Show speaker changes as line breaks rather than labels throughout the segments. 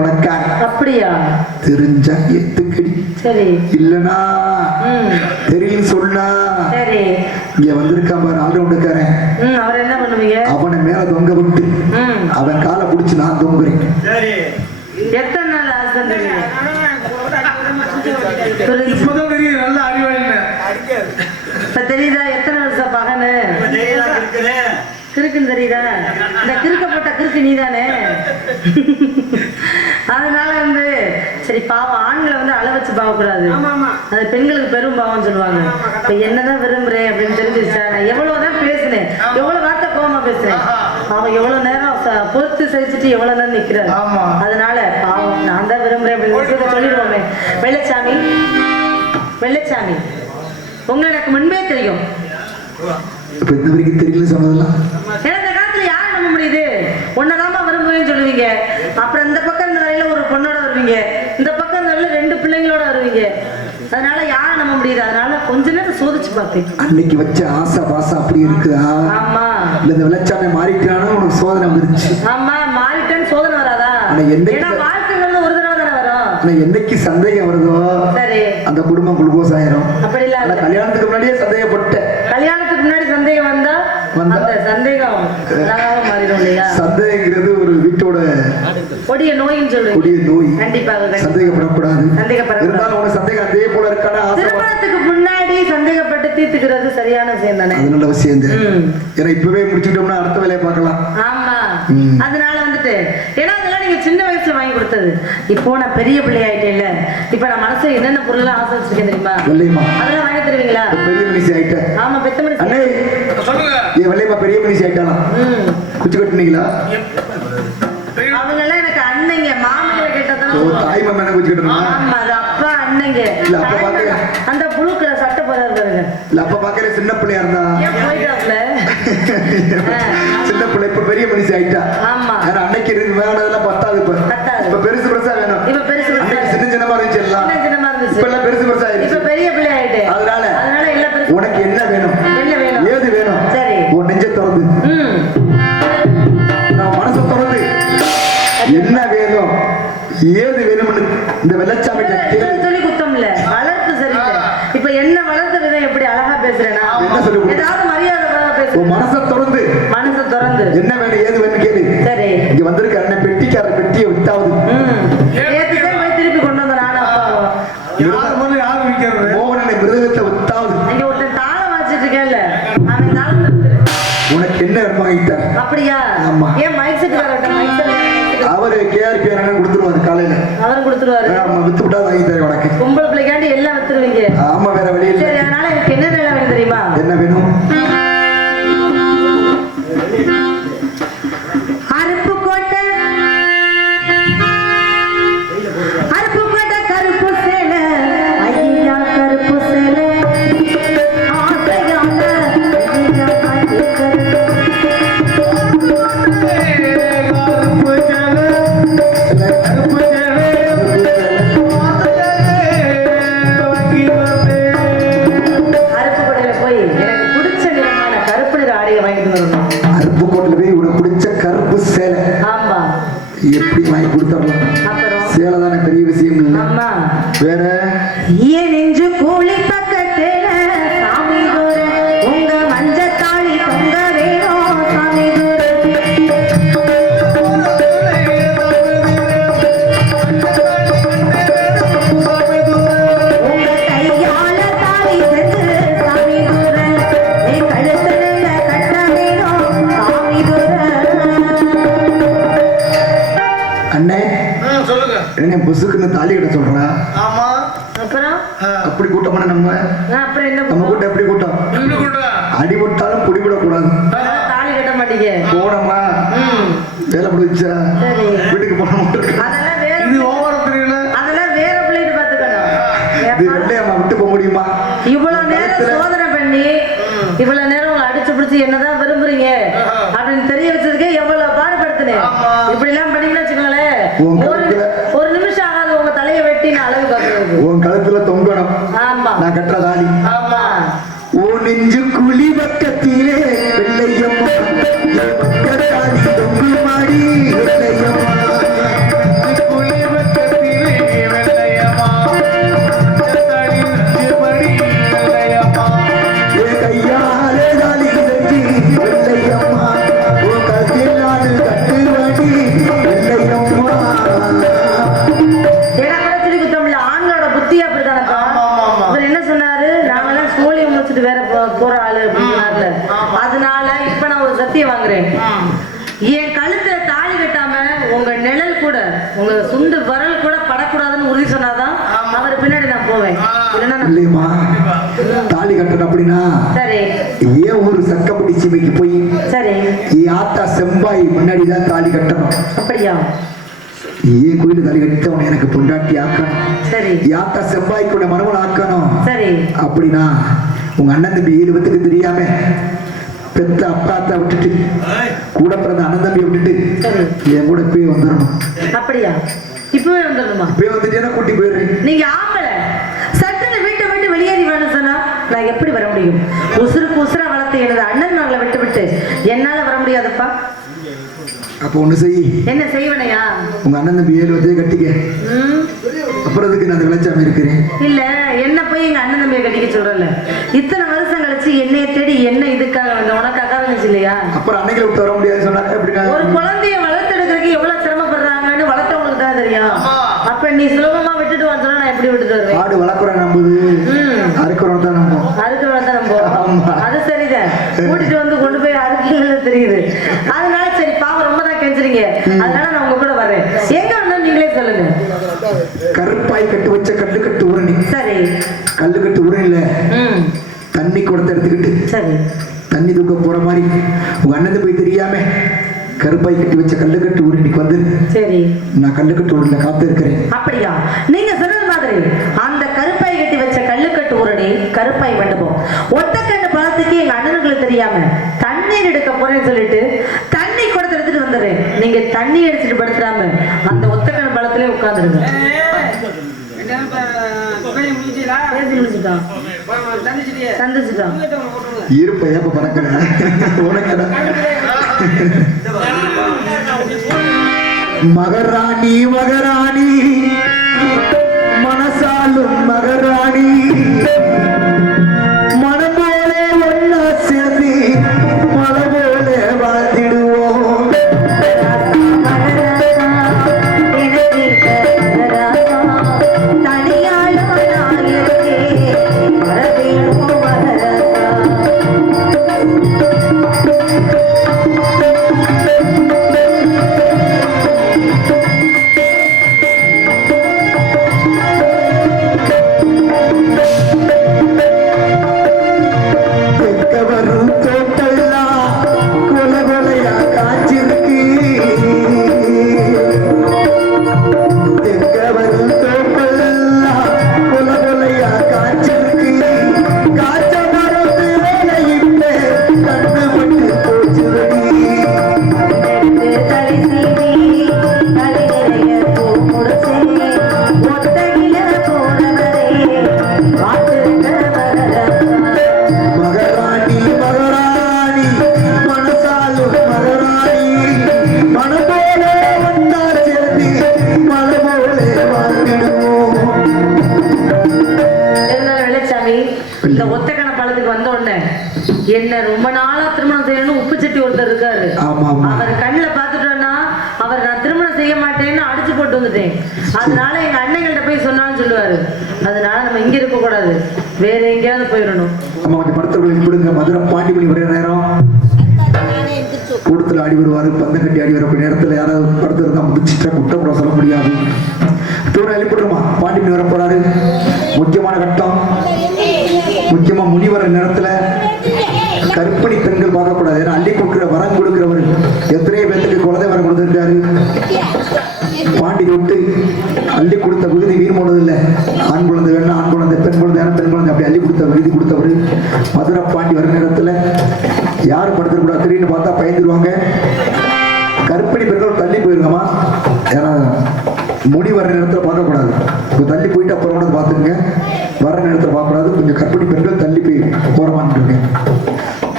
உனக்காக
அப்படியா?
தெரிஞ்சா எத்துக்கடி.
சரி.
இல்லனா
ம்.
தெரியல சொன்னா
சரி.
இங்க வந்திருக்கான் பாரு ஆல்ரவுண்டுக்காரன்.
ம் அவர் என்ன பண்ணுவீங்க?
அவனை மேல தொங்க விட்டு
ம்.
அவன் காலை பிடிச்சு நான் தொங்குறேன்.
எத்தனை நாள்.
இப்பதான் தெரியும் நல்ல அறிவாளின்னு
இப்ப தெரியுதா? எத்தனை வருஷம் பகனு கிறுக்குன்னு தெரியுதா? இந்த கிறுக்கப்பட்ட கிறுக்கு நீதானே? அதனால வந்து சரி பாவம் ஆண்களை வந்து அள வச்சு பார்க்கக்கூடாது அது பெண்களுக்கு பெரும் பாவம்னு சொல்லுவாங்க. இப்ப என்னதான் விரும்புறேன் அப்படின்னு தெரிஞ்சிருச்சா? நான் எவ்வளவுதான் பேசினேன் எவ்வளவு வார்த்தை கோவமா பேசுறேன் அவன் எவ்வளவு நேரம் பொறுத்து சகிச்சுட்டு எவ்வளவு நேரம் நிக்கிறாரு
ஆமா.
அதனால பாவம் நான் தான் விரும்புறேன் அப்படின்னு சொல்லிடுவோமே. வெள்ளச்சாமி வெள்ளச்சாமி உங்களை எனக்கு முன்பே தெரியும்.
இப்ப இந்த வரைக்கும் தெரியல சொன்னதெல்லாம்.
இந்த காலத்துல யார் நம்ப முடியுது? உன்னதாமா விரும்புறேன்னு சொல்லுவீங்க. அப்புறம் இந்த பக்கம் வரையில ஒரு பொண்ணோட வருவீங்க. இந்த பக்கம் வரையில ரெண்டு பிள்ளைங்களோட வருவீங்க. அதனால யாரை நம்ப முடியுது. அதனால கொஞ்ச நேரம் சோதிச்சு பார்த்தேன்
அன்னைக்கு வச்ச ஆசை பாசம் அப்படி இருக்குதா?
ஆமா.
இல்ல இந்த வெள்ளச்சாமி மாறிட்டானோ? உனக்கு சோதனை வந்துருச்சு.
ஆமா மாறிட்டேன்னு சோதனை வராதா? ஏன்னா வாழ்க்கைங்கிறது ஒரு தடவை தானே வரும்.
ஆனா என்னைக்கு சந்தேகம் வருதோ
சரி.
அந்த குடும்பம் குளுக்கோஸ் ஆயிரும்.
அப்படி இல்ல.
கல்யாணத்துக்கு முன்னாடியே சந்தேகப்பட்டேன்.
கல்யாணத்துக்கு முன்னாடி சந்தேகம் வந்தா? அந்த சந்தேகம் மாறிடும் இல்லையா?
வீட்டோட
கொடிய நோயின்னு சொல்லுவீங்க
கொடிய நோய்
கண்டிப்பாக.
சந்தேகப்படக்கூடாது.
சந்தேகப்படக்கூடாது.
இருந்தாலும் உனக்கு சந்தேகம் அதே போல இருக்கான?
திருமணத்துக்கு முன்னாடி சந்தேகப்பட்டு தீர்த்துக்கிறது சரியான விஷயம் தானே?
அது நல்ல விஷயம். ஏன்னா இப்பவே முடிச்சுட்டோம்னா அடுத்த வேலையை பார்க்கலாம்.
ஆமா. அதனால வந்துட்டு ஏன்னா அதெல்லாம் நீங்க சின்ன வயசுல வாங்கி கொடுத்தது. இப்போ நான் பெரிய பிள்ளை ஆயிட்டேன்ல இப்ப நான் மனசுல என்னென்ன பொருள் ஆசை வச்சிருக்கேன் தெரியுமா? அதெல்லாம் வாங்கி தருவீங்களா?
பெரிய மனுஷி ஆயிட்ட
ஆமா பெத்த
சொல்லுங்க.
என் வெள்ளையம்மா பெரிய மனுஷி ஆயிட்டாலாம்
ம்.
குச்சி கட்டுனீங்களா? தாய் மாமா என்ன கட்டணுமா
ஆமா அது அப்பா அண்ணங்க.
இல்ல, அப்பா.
அந்த கலர் சட்டை போறாரு பாருங்க
இல்ல அப்ப பாக்கல சின்ன பிள்ளையா இருந்தா?
ஏன் போயிட்டாப்ல?
சின்ன பிள்ளை இப்ப பெரிய மனுஷி ஆயிட்டா?
ஆமா.
ஏன்னா அன்னைக்கு இருக்கு வேணதெல்லாம் பத்தாது திறந்து என்ன வேணும் ஏது வேணும் கேளு.
சரி.
இங்க வந்திருக்க அண்ணன் பெட்டிக்கார பெட்டியை வித்தாவது
திருப்பி கொண்டு வந்த நானும் அப்பாவும்
யார் முதல்ல யார் விற்கிறது?
மோகனனை மிருதகத்தை வித்தாவது
இங்க ஒருத்தன் தாளம் வாசிட்டு இருக்கேன்ல அவன் தாளம்.
உனக்கு என்ன வேணுமோ வாங்கிட்டார்
அப்படியா?
ஆமா.
ஏன் மைக் செட் வரட்டும் மைக் செட்
அவரு கேஆர்பி அண்ணன் கொடுத்துருவாரு காலையில.
அவரும் கொடுத்துருவாரு.
ஆமா வித்து விட்டா வாங்கி தரேன் உனக்கு.
பொம்பளை பிள்ளைக்காண்டி எல்லாம் வித்துருவீங்க.
ஆமா வேற வழி இல்ல.
சரி அதனால எனக்கு என்ன வேணும் தெரியுமா?
என்ன வேணும்? எப்படி வாங்கி கொடுத்துடலாம்
அப்புறம்?
சேலை தானே பெரிய விஷயம் இல்ல வேற?
என் நெஞ்சு
புசுக்குன்னு தாலி கட்ட சொல்றா.
ஆமா.
அப்புறம்?
அப்படி கூட்டமான நம்ம?
அப்புறம் என்ன
நம்ம கூட்டம்? எப்படி கூட்டம்?
எப்படி கூட்டா
அடி விட்டாலும் குடி கூடாது
தாலி கட்ட மாட்டீங்க.
போனோமா
ம்.
வேலை முடிச்சா
சரி.
வீட்டுக்கு போனோம்
இது ஓவர தெரியல
அதெல்லாம் வேற பிள்ளைட்டு பாத்துக்கணும்
இது வெள்ளையம்மா விட்டு போக முடியுமா?
இவ்வளவு நேரம் சோதனை பண்ணி இவ்வளவு நேரம் உங்களை அடிச்சு பிடிச்சு என்னதான் விரும்புறீங்க? அப்படின்னு தெரிய வச்சதுக்கே எவ்வளவு பாடுபடுத்தினேன். இப்படி எல்லாம் பண்ணீங்கன்னு வச்சுக்கோங்களேன்
உன்
ஒரு
கழுத்துல-
ஒரு நிமிஷம் ஆகாது உங்க தலையை வெட்டி நான் அழகு பாக்குறது
உன் கழுத்துல தொங்கணும்.
ஆமா.
நான் கட்டுற தாலி.
வச்சுட்டு
வேற போற ஆளு அப்படின்னாருல அதனால இப்ப நான் ஒரு சத்தியம் வாங்குறேன். என் கழுத்துல தாலி கட்டாம உங்க நிழல் கூட
உங்க சொந்த வரல் கூட படக்கூடாதுன்னு உறுதி சொன்னாதான் அவர் பின்னாடி நான் போவேன்.
தாலி கட்டணும் அப்படின்னா
சரி.
ஏன் ஒரு சக்கப்படி சிவைக்கு போய்
சரி.
ஆத்தா செம்பாய் முன்னாடிதான் தாலி கட்டணும்.
அப்படியா?
ஏன் கோயில் தலை கட்டவன் எனக்கு பொண்டாட்டி ஆக்கணும். யாத்தா செவ்வாய்க்குள்ள மரமன் ஆக்கணும்
சரி.
அப்படின்னா உங்க அண்ணன் தம்பி பத்துக்கு தெரியாம பெத்த அப்பா அத்தா விட்டுட்டு கூட பிறந்த அண்ணன் தம்பி விட்டுட்டு என் கூட போய் வந்துடணும்.
அப்படியா? இப்பவே வந்துடணுமா?
போய் வந்துட்டேன்னா கூட்டி போயிடுறேன்.
நீங்க ஆம்பளை. சட்டுன்னு வீட்டை விட்டு வெளியேறி வேணும் சொன்னா நான் எப்படி வர முடியும்? உசுருக்கு உசுரா வளர்த்து எனது அண்ணன் மகளை விட்டு விட்டு என்னால வர முடியாதப்பா.
அப்போ ஒண்ணு செய்.
என்ன செய்வனையா?
உங்க அண்ணன் தம்பி ஏழு பத்தையே கட்டிக்க.
ம்.
அப்புறம் அதுக்கு நான் விளைச்சாம இருக்கிறேன்.
இல்ல என்ன போய் எங்க அண்ணன் தம்பியை கட்டிக்க சொல்றல இத்தனை வருஷம் கழிச்சு என்னைய தேடி என்ன இதுக்காக வந்த உனக்கு அக்கா தங்கச்சி இல்லையா?
அப்புறம் அன்னைக்கு விட்டு வர முடியாது சொன்னாங்க.
ஒரு குழந்தைய வளர்த்தெடுக்கிறதுக்கு எவ்வளவு சிரமப்படுறாங்கன்னு வளர்த்தவங்களுக்கு தான் தெரியும். அப்ப நீ சுலபமா விட்டுட்டு வந்தா நான் எப்படி விட்டுட்டு வருவேன்?
ஆடு வளர்க்குறோம் நம்புது.
ம்.
அறுக்கிறோம் தான் நம்பும்
அதுக்கு வளர்த்த நம்ம
ஆமா.
அது சரிதான். கூட்டிட்டு வந்து கொண்டு போய் அறுக்கீங்கன்னு தெரியுது. அதனால சரி பாவம் ரொம்ப தான் கெஞ்சுறீங்க அதனால நான் உங்க கூட வரேன் எங்க வந்தோம் நீங்களே சொல்லுங்க
கருப்பாய் கட்டு வச்ச கல்லு கட்டு உரணி
சரி.
கல்லு கட்டு உரணி இல்ல தண்ணி குடத்தை எடுத்துக்கிட்டு
சரி.
தண்ணி தூக்க போற மாதிரி உங்க அண்ணன் போய் தெரியாம கருப்பாய் கட்டி வச்ச கல்லு கட்டு உரணிக்கு வந்து
சரி.
நான் கல்லு கட்டு உரணில காத்து இருக்கிறேன்
அப்படியா? நீங்க சொன்னது மாதிரி அந்த கருப்பாய் கட்டி வச்ச கல்லுக்கட்டு ஊரணி கருப்பாய் மண்டபம் ஒத்தக்கண்ணு பழத்துக்கு எங்க அண்ணனுங்களுக்கு தெரியாம தண்ணீர் எடுக்க போறேன்னு சொல்லிட்டு தண்ணி குடத்தை எடுத்துட்டு வந்துடுறேன். நீங்க தண்ணி அடிச்சுட்டு படுத்துறாம அந்த ஒத்தக்கண்ணு பழத்திலே உட்காந்துருங்க
இருப்ப ஏப்ப உனக்கடா மகராணி மகராணி. மனசாலும் மகராணி.
அடிச்சு அதனால எங்க அண்ணங்கள்ட்ட போய் சொன்னாலும் சொல்லுவாரு. அதனால நம்ம இங்க இருக்க கூடாது வேற எங்கேயாவது போயிடணும்.
அம்மா கொஞ்சம் படத்தை கொடுங்க மதுரை பாண்டிமணி வர நேரம். கூடத்துல ஆடி வருவாரு பந்தம் கட்டி ஆடி வரக்கூடிய நேரத்துல யாராவது படுத்து இருந்தா முடிச்சுட்டா குற்றம் கூட சொல்ல முடியாது. தூரம் எழுப்பிடுமா பாண்டிமணி வர போறாரு. முக்கியமான கட்டம். முக்கியமா முனி வர நேரத்துல கற்பிணி பெண்கள் பார்க்கக்கூடாது. ஏன்னா அள்ளி கொடுக்குற வரம் கொடுக்கிறவர் எத்தனையோ பேத்துக்கு குழந்தை வரம் கொடுத்துருக்காரு. பாண்டி விட்டு அள்ளி கொடுத்த விகுதி வீண் போனது இல்லை ஆண் குழந்தை வேணா ஆண் குழந்தை பெண் குழந்தை பெண் குழந்தை அப்படி அள்ளி கொடுத்த விகுதி கொடுத்தவர். மதுரை பாண்டி வர நேரத்துல யார் படுத்துக்கூடாது திடீர்னு பார்த்தா பயந்துருவாங்க. கற்பிணி பெண்கள் தள்ளி போயிருங்கம்மா. ஏன்னா முடி வர நேரத்தில் பார்க்கக்கூடாது. இப்போ தள்ளி போயிட்டு அப்புறம் கூட பார்த்துங்க வர நேரத்தில் பார்க்கக்கூடாது. கொஞ்சம் கற்பிணி பெண்கள் தள்ளி போய் போகிறமான்னு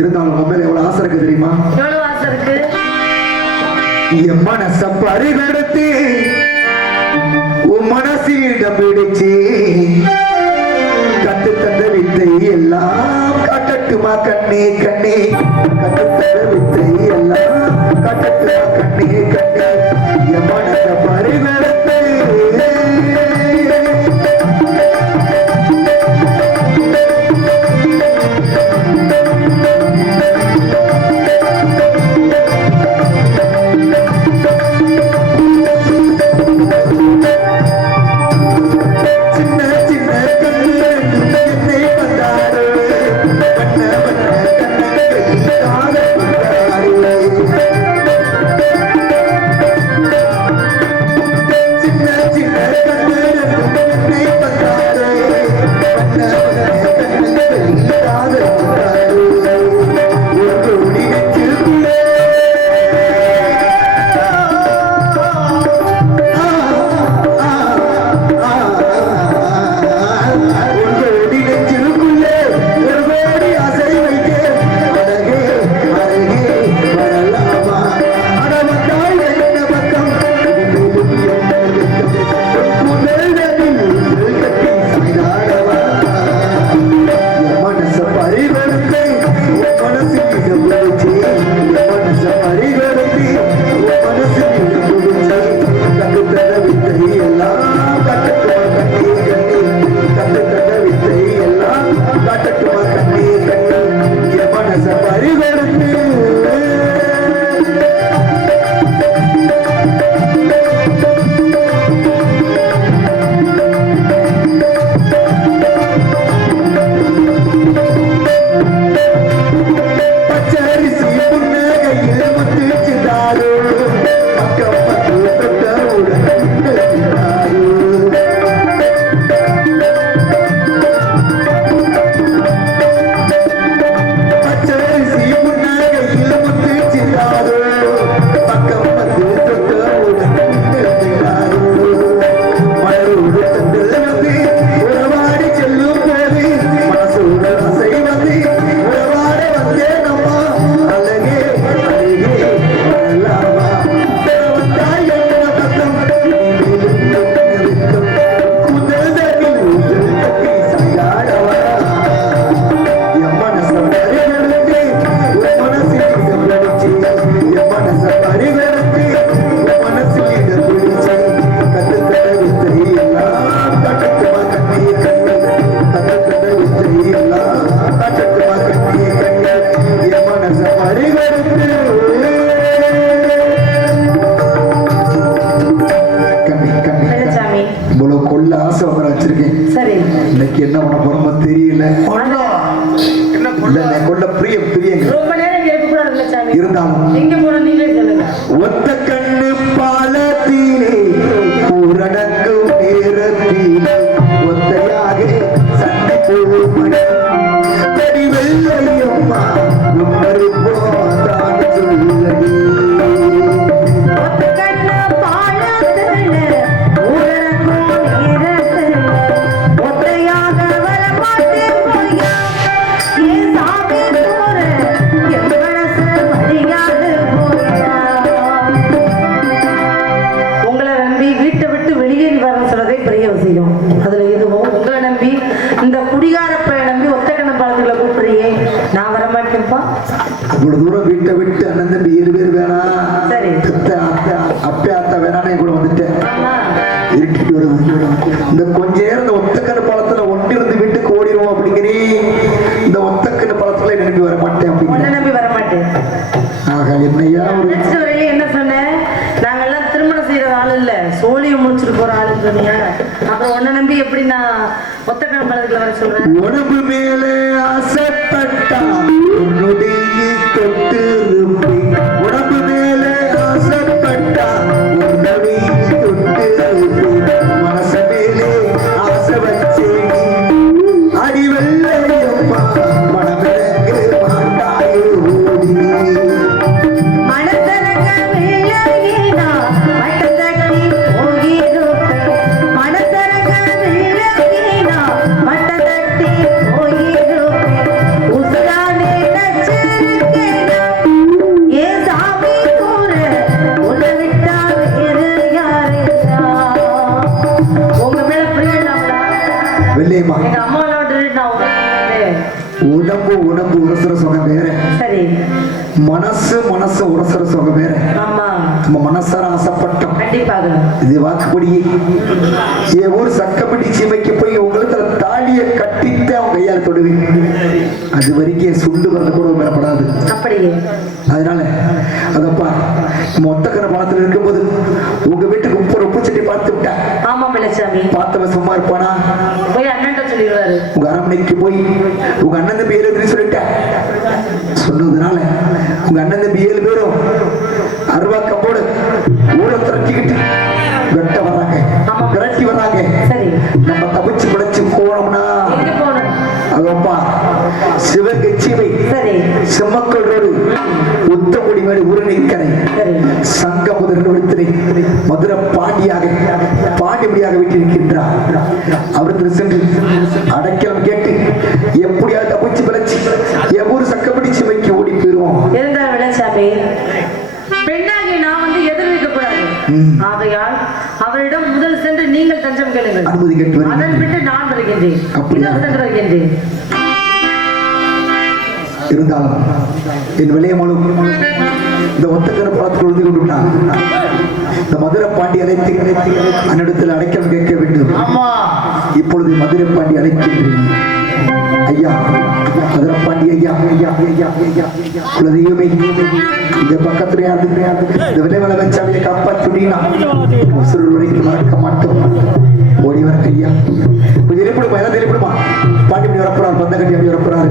இருந்தாலும் உங்க மேல எவ்வளோ ஆசை இருக்கு தெரியுமா?
ஆசை இருக்கு?
என் மனச பறிகொடுத்து உன் மனசிடம் பிடிச்சு கத்து தந்த வித்தை எல்லாம் கட்டட்டுமா கண்ணே கண்ணே? கட்டு தந்த வித்தை தூரம் வீட்டை விட்டு அண்ணன் தம்பி உடம்பு உடம்பு உரசுற சுகம் வேற.
சரி.
மனசு மனசு உரசுற சுகம் வேற. நம்ம மனசார ஆசைப்பட்டோம். இது வாக்குப்படி என் ஊர் சக்கப்பட்டி சீமைக்கு போய் உங்களுக்கு தாலியை கட்டிட்டு அவன் கையால் தொடுவேன். அது வரைக்கும் சுண்டு வரல கூட பெறப்படாது அதனால அதப்பா மொத்தக்கர பணத்துல இருக்கும்போது உங்க வீட்டுக்கு உப்பு உப்பு சட்டி பார்த்து விட்டா.
பிள்ளைச்சாமி
பார்த்தவன் சும்மா இருப்பானா?
போய் அண்ணன்ட்ட சொல்லிடுவாரு.
உங்க அரண்மனைக்கு போய் உங்க அண்ணன் தம்பி ஏழு பேரும் சொல்லிட்டேன். சொன்னதுனால உங்க அண்ணன் தம்பி ஏழு பேரும் அருவா கம்போடு ஊரை திரட்டிக்கிட்டு வெட்ட வர்றாங்க
ஆமா.
விரட்டி வர்றாங்க
சரி.
நம்ம தப்பிச்சு பிடிச்சு போனோம்னா அதப்பா சிவகங்கை சீமை
சரி.
செம்மக்கல் ரோடு. உத்தகுடி மேடு உருணைக்கரை சங்க முதல் விடுத்திரை மதுரை பாண்டியாக பாண்டிபடியாக விட்டிருக்கின்றார். அவருக்கு சென்று அடைக்கலம் கேட்டு எப்படியாவது தப்பிச்சு பிழைச்சு எவ்வொரு சக்கப்படி சிமைக்கு ஓடி போயிருவோம்.
இருந்தா பிள்ளைச்சாமி பெண்ணாகி நான் வந்து எதிர்விக்க கூடாது. ஆகையால் அவரிடம் முதல் சென்று நீங்கள் தஞ்சம் கேளுங்கள்.
அனுமதி கேட்டு
அதன் பின்பு நான் வருகின்றேன்.
அப்படியா?
இதோ சென்று வருகின்றேன்.
இருந்தாலும் என் விளையமலும் இந்த ஒத்தக்கர பழத்தில் உறுதி கொண்டுட்டான். இந்த மதுரை பாண்டி அழைத்து அழைத்து அந்நிடத்தில் அடைக்கலம் கேட்க வேண்டும். இப்பொழுது மதுரை பாண்டி அழைக்கின்றேன் ஐயா மதுரை பாண்டி ஐயா ஐயா ஐயா ஐயா குலதெய்வமே இந்த பக்கத்துல இந்த விளைவலை வச்சாவையை வரைக்கும் மறக்க மாட்டோம். ஓடி வர ஐயா கொஞ்சம் எழுப்பிடுமா எல்லாம் எழுப்பிடுமா பாண்டி வரப்போறாரு பந்த கட்டி அப்படி வரப்போறாரு.